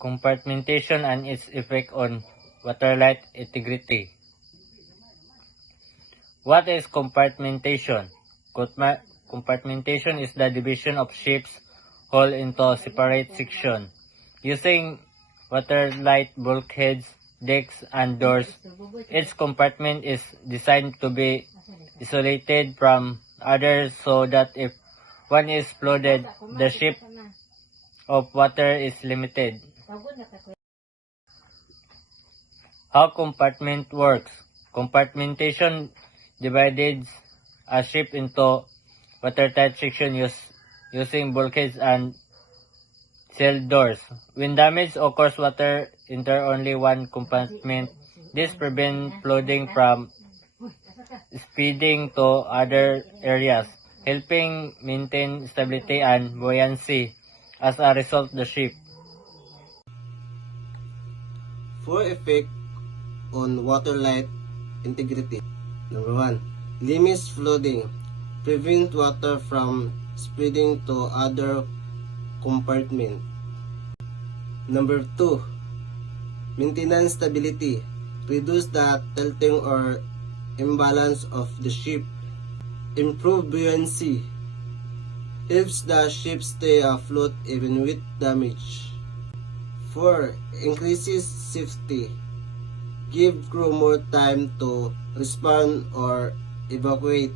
Compartmentation and its effect on waterlight integrity. What is compartmentation? Compartmentation is the division of ship's hull into separate sections using waterlight bulkheads, decks, and doors. Each compartment is designed to be isolated from others so that if one is flooded, the ship of water is limited. How compartment works? Compartmentation divides a ship into watertight sections using bulkheads and sealed doors. When damage occurs, water enter only one compartment. This prevents flooding from spreading to other areas, helping maintain stability and buoyancy as a result the ship. For effect on waterlight integrity. Number 1. Limits flooding. Prevent water from spreading to other compartment. Number 2. Maintenance stability. Reduce the tilting or imbalance of the ship. Improve buoyancy. Helps the ship stay afloat even with damage. 4. Increases safety. Give crew more time to respond or evacuate